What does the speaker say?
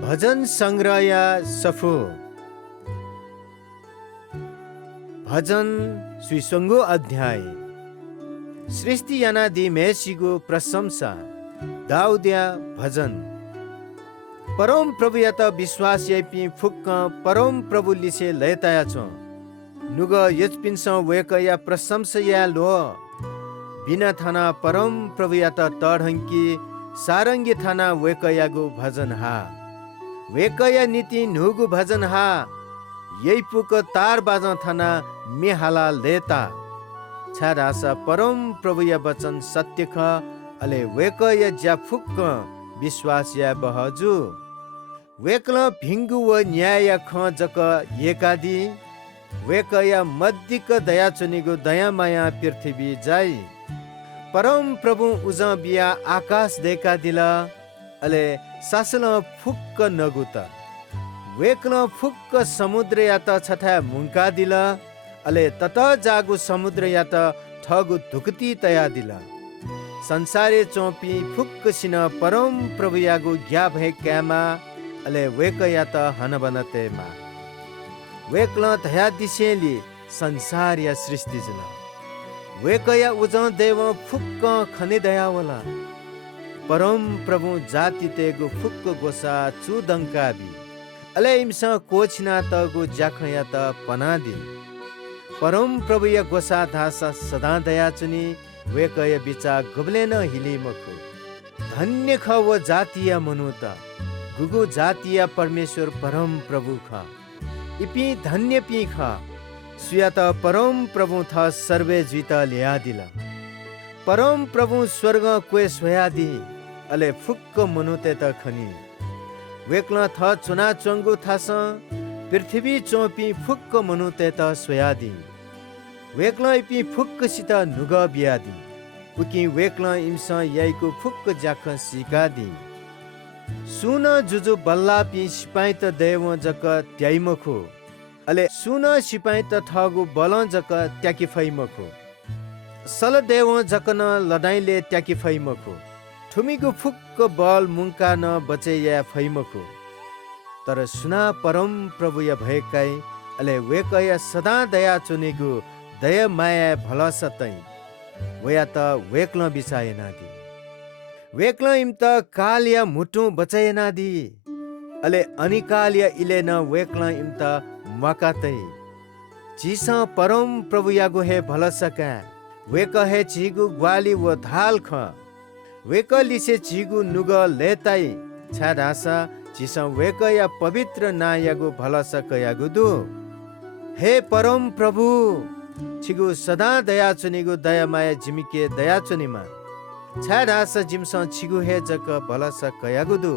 भजन संग्रह सफु भजन सुइसंगो अध्याय सृष्टि यानादि मेसिगो प्रशंसा दाउद्या भजन परम प्रभु या त विश्वास यापि फुक्क परम प्रभु लिसे लयताया छ नुग यचपिन्स वेक या प्रशंसा या लो बिना थाना परम प्रभु या त तढंकी सारंगी थाना वेक यागो भजन हा वेक या नीति नुगु भजन हा यही पुक तार बाजा थाना मेहाला लेता छारासा परम प्रभु या वचन सत्य ख अले वेक या ज्या फुक्क विश्वास या बहजु वेकल भिंगु व न्याय ख जक एकादि वेक या मध्यक दया चुनिगु दया माया पृथ्वी जाई परम प्रभु उज बिया आकाश देखा दिला अले सासल फुक्क नगुता वेकल फुक्क समुद्र या त छठा मुंका दिला अले तत जागु समुद्र या त ठगु धुकती तया दिला संसारे चौपी फुक्क सिन परम प्रभु यागु ज्ञा भए क्यामा अले वेक या त हन बनतेमा वेकल धया दिसेली संसार या सृष्टि जुल वेक या उज देव फुक्क खने दया वला परम प्रभु जाति तेगु फुक्क गोसा चुदंकाबी अले इमस कोछना तगु जाखया त पनादि परम प्रभु या गोसा धासा सदा दया चुनी वेक या बिचा गुबलेन हिली मखु धन्य ख व जातीय मनुता गुगु जातीय परमेश्वर परम प्रभु ख इपि धन्य पि ख सुया त परम प्रभु थ सर्वे जीत ल्या दिला परम प्रभु स्वर्ग क्वे सोयादि अले फुक्क मनुते त खनी वेक्ल थ चुना चंगु थास पृथ्वी चौपी फुक्क मनुते त सोयादि वेक्ल इपि फुक्क सित नुग बियादि उकि वेक्ल इमस याइको फुक्क जाख सिकादि सुन जुजु बल्ला पि सिपाई त देव जक त्याइमखो अले सुन सिपाई त ठगु बल जक त्याकी फैमखो सल देव जकन लडाइले त्याकी फैमखो ठुमीगु फुक्क बल मुंका न बचैया फैमखो तर सुना परम प्रभु या भएकाई अले वेक या सदा दया चुनेगु दया माया भल सतै वया त वेक्ल बिचाएनादि वेक्ल इम त काल या मुटु बचैनादि अले अनिकाल या इले न वेक्ल इम त मकातै चिस परम प्रभु यागु हे भल सका वेक हे चिगु ग्वाली व धाल ख वेक लिसे चिगु नुग लेताई छाडासा चिस वेक या पवित्र नायगु भल सक यागु दु हे परम प्रभु चिगु सदा दया चुनिगु दया माया जिमिके दया चुनिमा छाडासा जिमस चिगु हे जक भल सक यागु दु